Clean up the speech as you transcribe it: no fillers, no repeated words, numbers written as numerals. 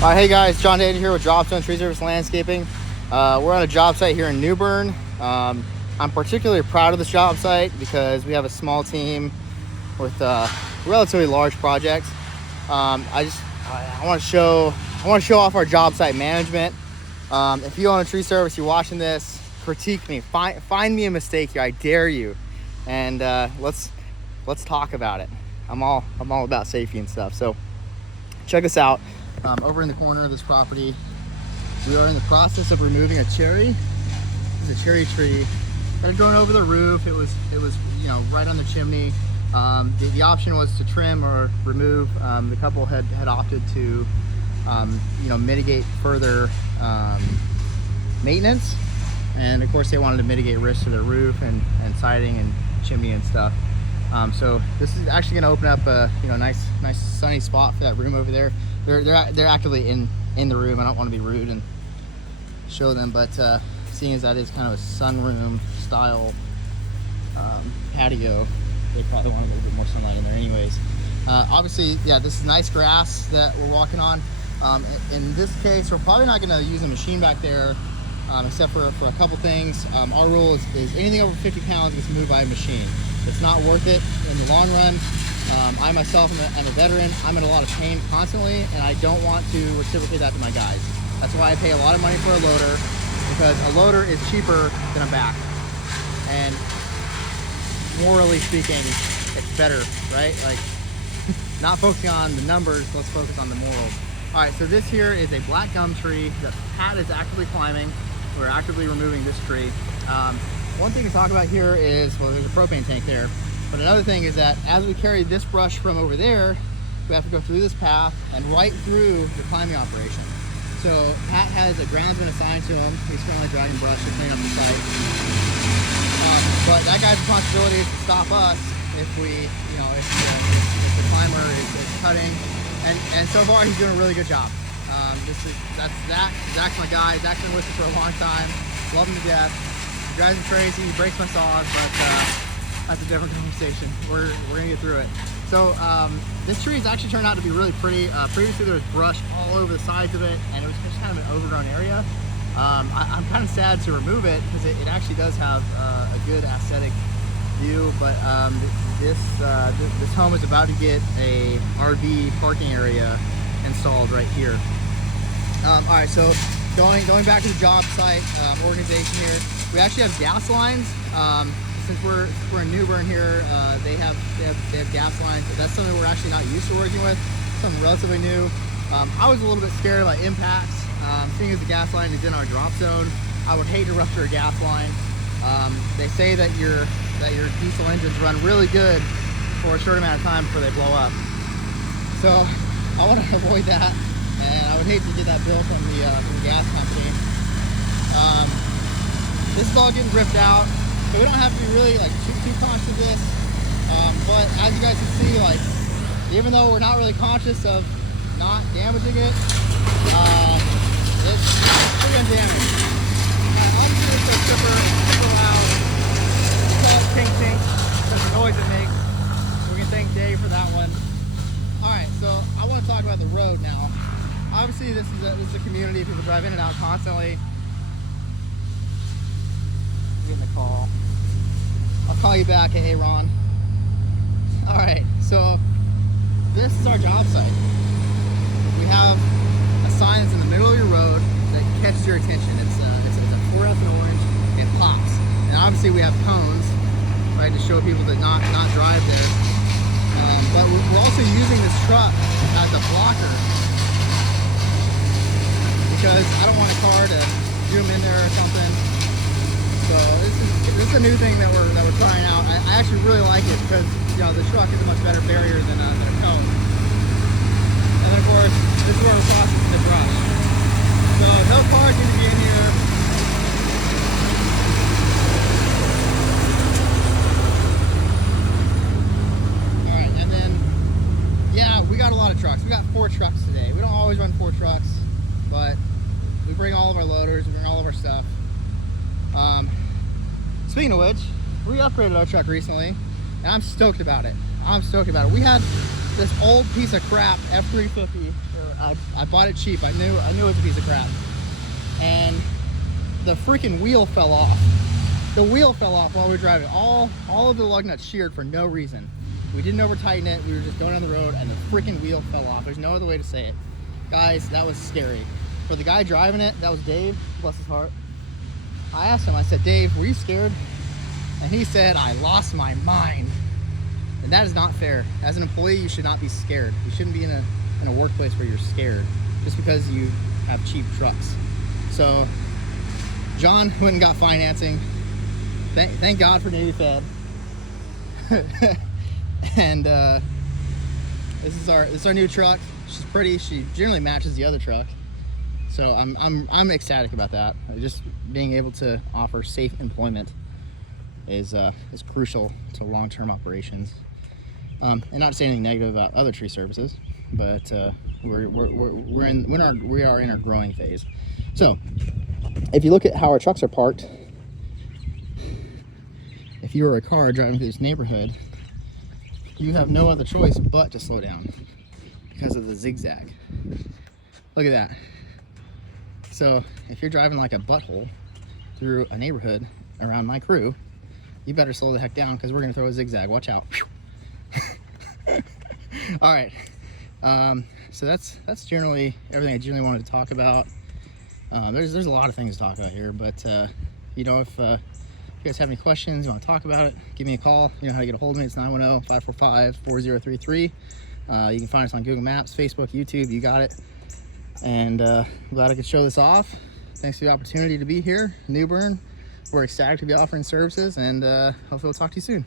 Hey guys, John Dayton here with Jobsite Tree Service Landscaping. We're on a job site here in New Bern. I'm particularly proud of this job site because we have a small team with relatively large projects. I want to show off our job site management. If you own a tree service, you're watching this, critique me, find me a mistake here. I dare you, and let's talk about it. I'm all about safety and stuff. So check us out. Over in the corner of this property, we are in the process of removing a cherry. This is a cherry tree that had grown over the roof. It was right on the chimney. The option was to trim or remove. The couple had opted to mitigate further maintenance, and of course they wanted to mitigate risk to their roof and siding and chimney and stuff. So this is actually going to open up a nice sunny spot for that room over there. They're actively in the room. I don't want to be rude and show them, but seeing as that is kind of a sunroom style patio, they probably want a little bit more sunlight in there anyways. Obviously, yeah, this is nice grass that we're walking on. In this case, we're probably not going to use a machine back there, except for a couple things. Our rule is anything over 50 pounds gets moved by a machine. It's not worth it in the long run. I myself am a veteran. I'm in a lot of pain constantly, and I don't want to reciprocate that to my guys. That's why I pay a lot of money for a loader, because a loader is cheaper than a back. And morally speaking, it's better, right? Like, not focusing on the numbers, let's focus on the morals. All right, so this here is a black gum tree that Pat is actively climbing. We're actively removing this tree. One thing to talk about here is, well, there's a propane tank there. But another thing is that as we carry this brush from over there, we have to go through this path and right through the climbing operation. So Pat has a groundsman assigned to him. He's currently dragging brush to clean up the site. But that guy's responsibility is to stop us if if the climber is cutting. And so far he's doing a really good job. That's Zach. Zach's my guy. Zach's been with us for a long time. Love him to death. He drives me crazy. He breaks my saws, but that's a different conversation. We're gonna get through it. So this tree has actually turned out to be really pretty. Previously there was brush all over the sides of it, and it was just kind of an overgrown area. I'm kind of sad to remove it because it actually does have a good aesthetic view, but this home is about to get a RV parking area installed right here. All right, so going back to the job site organization here, we actually have gas lines. Since we're in New Bern here, they have gas lines. That's something we're actually not used to working with. Something relatively new. I was a little bit scared about impacts. Seeing as the gas line is in our drop zone, I would hate to rupture a gas line. They say that your diesel engines run really good for a short amount of time before they blow up. So I want to avoid that, and I would hate to get that bill from the gas company. This is all getting ripped out. So we don't have to be really too conscious of this, but as you guys can see, even though we're not really conscious of not damaging it, it's pretty undamaged. I'm just gonna say super loud. We call it tink tink because the noise it makes. We can thank Dave for that one. All right, so I want to talk about the road now. Obviously, this is a community. People drive in and out constantly. Getting a call. I'll call you back. Hey, Ron. All right, so this is our job site. We have a sign that's in the middle of your road that catches your attention. It's a fluorescent orange. It pops, and obviously we have cones, right, to show people to not drive there. But we're also using this truck as a blocker because I don't want a car to zoom in there or something. So this is a new thing that we're trying out. I actually really like it because the truck is a much better barrier than a cone. And then of course this is where we're processing the brush. So no cars need to be in here. All right, and then yeah, we got a lot of trucks. We got 4 trucks today. We don't always run 4 trucks, but we bring all of our loaders. We bring all of our stuff. Speaking of which, we upgraded our truck recently, and I'm stoked about it. We had this old piece of crap F350. I bought it cheap. I knew it was a piece of crap. And the freaking wheel fell off. The wheel fell off while we were driving. All of the lug nuts sheared for no reason. We didn't over tighten it. We were just going down the road and the freaking wheel fell off. There's no other way to say it. Guys, that was scary. For the guy driving it, that was Dave, bless his heart. I asked him, I said, Dave, were you scared? And he said, I lost my mind. And that is not fair. As an employee, you should not be scared. You shouldn't be in a workplace where you're scared just because you have cheap trucks. So John went and got financing. Thank God for Navy Fed. And this is our new truck. She's pretty. She generally matches the other truck. So I'm ecstatic about that. Just being able to offer safe employment is crucial to long-term operations. And not to say anything negative about other tree services, but we are in our growing phase. So if you look at how our trucks are parked, if you were a car driving through this neighborhood, you have no other choice but to slow down because of the zigzag. Look at that. So if you're driving like a butthole through a neighborhood around my crew, you better slow the heck down because we're gonna throw a zigzag. Watch out. All right. So that's generally everything I generally wanted to talk about. There's a lot of things to talk about here, but you know, if you guys have any questions, you want to talk about it, give me a call. You know how to get a hold of me. It's 910-545-4033. You can find us on Google Maps, Facebook, YouTube. You got it. And glad I could show this off. Thanks for the opportunity to be here, New Bern. We're ecstatic to be offering services, and hopefully we'll talk to you soon.